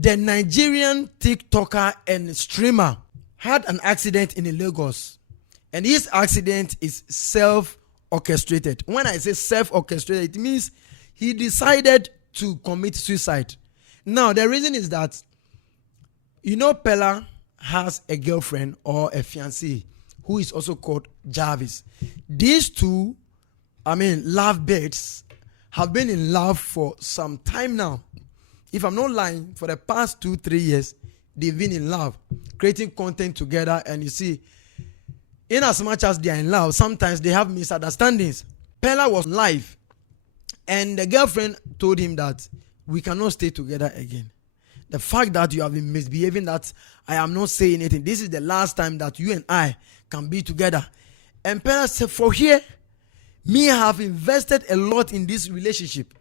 The Nigerian TikToker and streamer had an accident in Lagos, and his accident is self-orchestrated. When I say self-orchestrated, it means he decided to commit suicide. Now, the reason is that, PELLER has a girlfriend or a fiancé who is also called Jarvis. These two, lovebirds, have been in love for some time now. If I'm not lying, for the past 2-3 years, they've been in love, creating content together. And you see, in as much as they are in love, sometimes they have misunderstandings. PELLER was live, and the girlfriend told him that we cannot stay together again. The fact that you have been misbehaving, that I am not saying anything. This is the last time that you and I can be together. And PELLER said, for here, me, I have invested a lot in this relationship.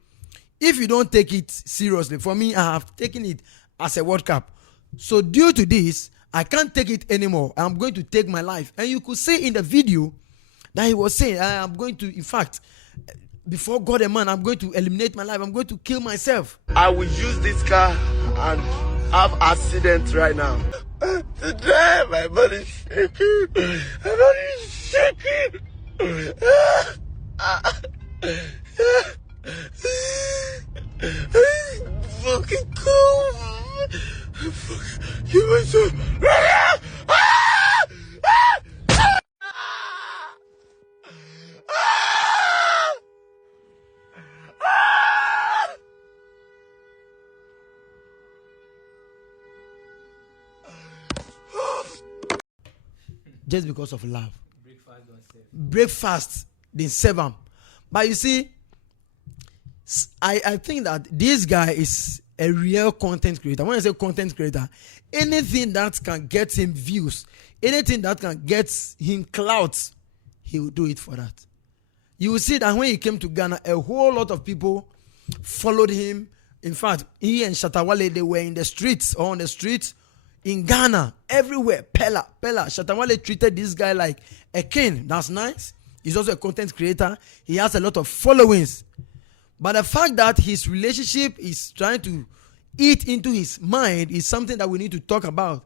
If you don't take it seriously, for me, I have taken it as a World Cup. So due to this, I can't take it anymore. I'm going to take my life. And you could see in the video that he was saying, I am going to, in fact, before God and man, I'm going to eliminate my life. I'm going to kill myself. I will use this car and have accident right now. Today, my body is shaking. My body is shaking. Fucking cool. You were so. Just because of love. Breakfast didn't serve him. But you see, I think that this guy is a real content creator. When I say content creator, anything that can get him views, anything that can get him clout, he will do it for that. You will see that when he came to Ghana, a whole lot of people followed him. In fact, he and Shatawale, they were in the streets or on the streets in Ghana, everywhere. PELLER. Shatawale treated this guy like a king. That's nice. He's also a content creator. He has a lot of followings. But the fact that his relationship is trying to eat into his mind is something that we need to talk about.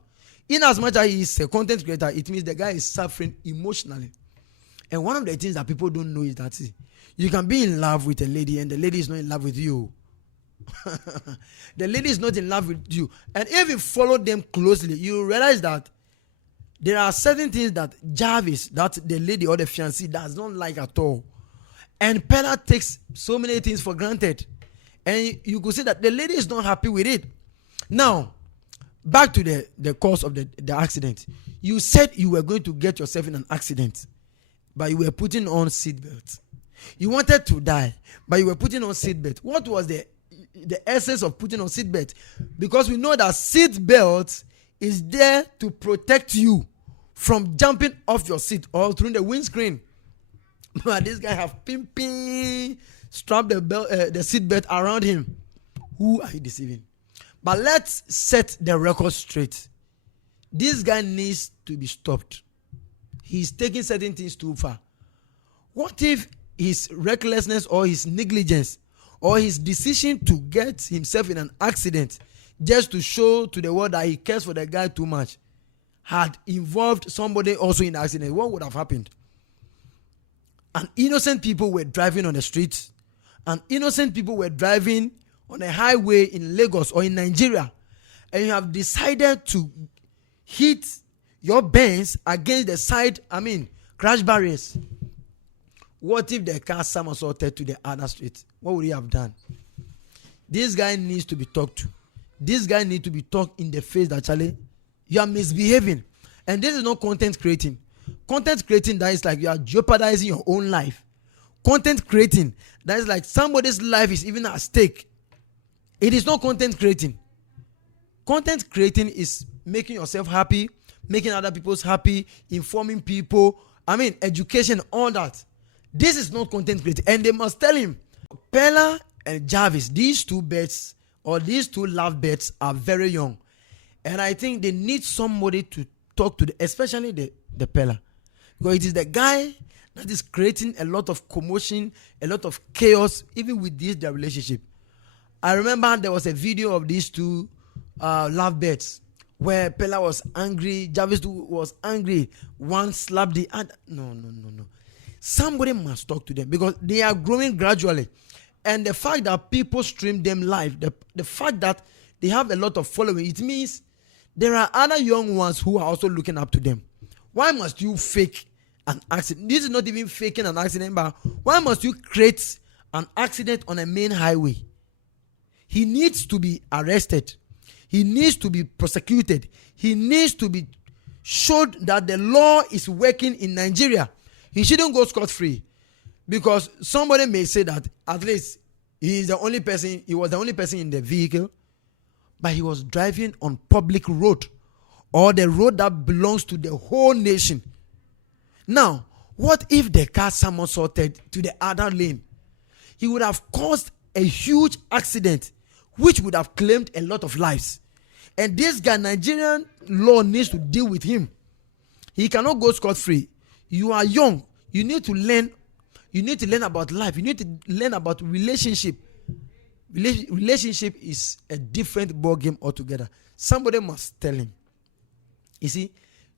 In as much as he is a content creator, it means the guy is suffering emotionally. And one of the things that people don't know is that you can be in love with a lady and the lady is not in love with you. The lady is not in love with you. And if you follow them closely, you realize that there are certain things that Jarvis, that the lady or the fiancé, does not like at all. And PELLER takes so many things for granted. And you could see that the lady is not happy with it. Now, back to the cause of the accident. You said you were going to get yourself in an accident, but you were putting on seatbelt. You wanted to die, but you were putting on seatbelt. What was the essence of putting on seatbelt? Because we know that seatbelt is there to protect you from jumping off your seat or through the windscreen. But this guy have strapped the seat belt around him. Who are you deceiving? But let's set the record straight. This guy needs to be stopped. He's taking certain things too far. What if his recklessness or his negligence or his decision to get himself in an accident just to show to the world that he cares for the guy too much had involved somebody also in the accident? What would have happened? And innocent people were driving on the streets, and innocent people were driving on a highway in Lagos or in Nigeria, and you have decided to hit your Benz against the side, crash barriers. What if the car somersaulted to the other street? What would you have done? This guy needs to be talked to. This guy needs to be talked in the face that, Charlie, you are misbehaving. And this is not content creating. Content creating, that is like you are jeopardizing your own life. Content creating, that is like somebody's life is even at stake. It is not content creating. Content creating is making yourself happy, making other people happy, informing people, education, all that. This is not content creating. And they must tell him, PELLER and Jarvis, these two birds or these two love birds are very young. And I think they need somebody to talk to, especially the PELLER. Because it is the guy that is creating a lot of commotion, a lot of chaos, even with their relationship. I remember there was a video of these two lovebirds, where Pella was angry, Jarvis too was angry. One slapped the other. No. Somebody must talk to them because they are growing gradually. And the fact that people stream them live, the fact that they have a lot of following, it means there are other young ones who are also looking up to them. Why must you fake an accident? This is not even faking an accident, but why must you create an accident on a main highway? He needs to be arrested. He needs to be prosecuted. He needs to be showed that the law is working in Nigeria. He shouldn't go scot-free, because somebody may say that at least he was the only person in the vehicle, but he was driving on public road, or the road that belongs to the whole nation. Now, what if the car somersaulted to the other lane? He would have caused a huge accident, which would have claimed a lot of lives. And this guy, Nigerian law needs to deal with him. He cannot go scot-free. You are young. You need to learn. You need to learn about life. You need to learn about relationship. Relationship is a different ball game altogether. Somebody must tell him. You see,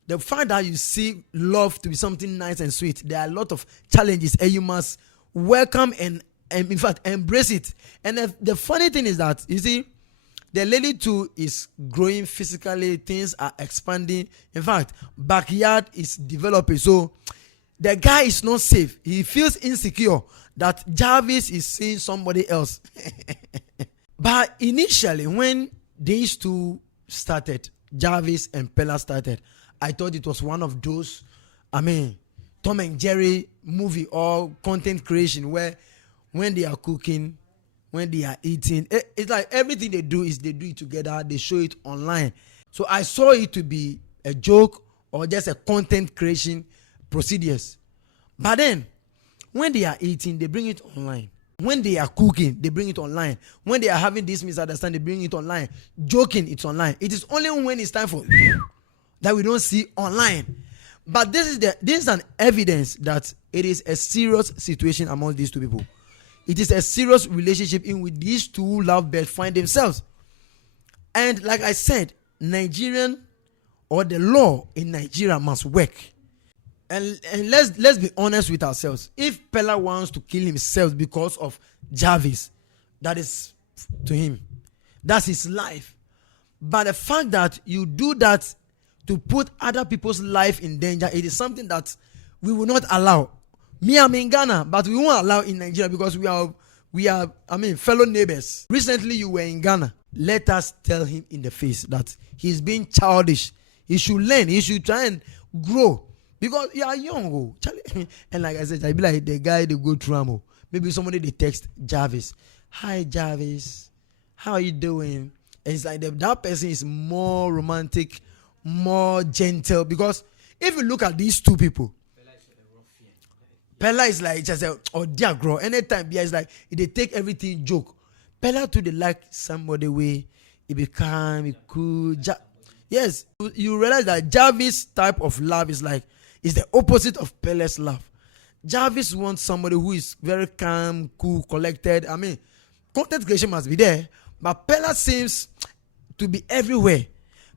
the fact that you see love to be something nice and sweet, there are a lot of challenges, and you must welcome and in fact embrace it. And the funny thing is that, you see, the lady too is growing physically. Things are expanding. In fact, backyard is developing. So the guy is not safe. He feels insecure that Jarvis is seeing somebody else. But initially, when these two started, Jarvis and Pella started, I thought it was one of those, Tom and Jerry movie or content creation where when they are cooking, when they are eating, it's like everything they do is they do it together. They show it online. So I saw it to be a joke or just a content creation procedures. But then, when they are eating, they bring it online. When they are cooking, they bring it online. When they are having this misunderstanding, they bring it online. Joking, it's online. It is only when it's time for that we don't see online. But this is an evidence that it is a serious situation among these two people. It is a serious relationship in which these two lovebirds find themselves. And like I said, Nigerian or the law in Nigeria must work. And let's be honest with ourselves. If Pella wants to kill himself because of Jarvis, that is to him. That's his life. But the fact that you do that to put other people's life in danger, it is something that we will not allow. Me, I'm in Ghana, but we won't allow in Nigeria because we are fellow neighbors. Recently, you were in Ghana. Let us tell him in the face that he's being childish. He should learn. He should try and grow. Because you are young, and like I said, I be like the guy they go through. Maybe somebody they text Jarvis, "Hi Jarvis, how are you doing?" And it's like that person is more romantic, more gentle. Because if you look at these two people, Pella is like just dear girl. Anytime Bia is like they take everything joke. Pella too they like somebody way. It be calm, it cool. Yes, you realize that Jarvis type of love is the opposite of Pella's love. Jarvis wants somebody who is very calm, cool, collected. Content creation must be there, but Pella seems to be everywhere.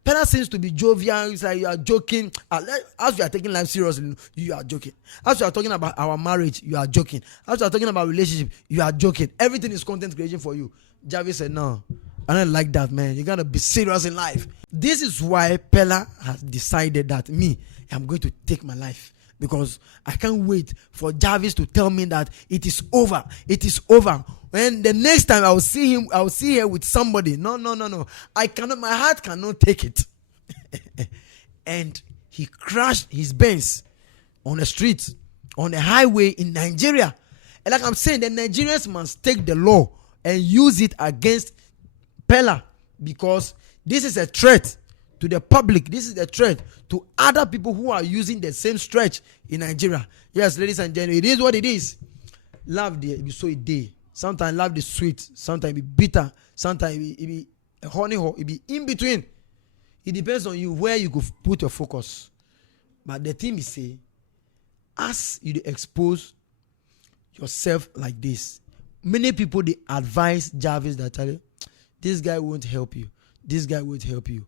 Pella seems to be jovial. It's like you are joking. As you are taking life seriously, you are joking. As you are talking about our marriage, you are joking. As you are talking about relationship, you are joking. Everything is content creation for you. Jarvis said, "No, I don't like that, man. You gotta be serious in life." This is why Pella has decided that I'm going to take my life, because I can't wait for Jarvis to tell me that it is over. It is over. When the next time I will see him, I will see her with somebody. No. I cannot. My heart cannot take it. And he crashed his Benz on the street, on the highway in Nigeria. And like I'm saying, the Nigerians must take the law and use it against Pella, because this is a threat to the public. This is a threat to other people who are using the same stretch in Nigeria. Yes, ladies and gentlemen, it is what it is. Love there, it be so it day. Sometimes love is sweet, sometimes it be bitter, sometimes it be a honey hole, it be in between. It depends on you where you could put your focus. But the thing is, say, as you expose yourself like this, many people they advise Jarvis that tell you, this guy won't help you. this guy would help you.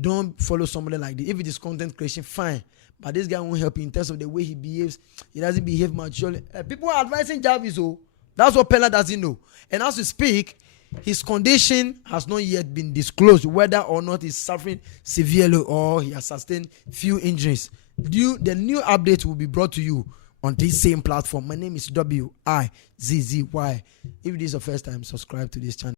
Don't follow somebody like this. If it is content creation, fine. But this guy won't help you in terms of the way he behaves. He doesn't behave maturely. People are advising Jarvis, oh. That's what PELLER doesn't know. And as we speak, his condition has not yet been disclosed, whether or not he's suffering severely or he has sustained few injuries. The new update will be brought to you on this same platform. My name is WIZZY. If this is your first time, subscribe to this channel.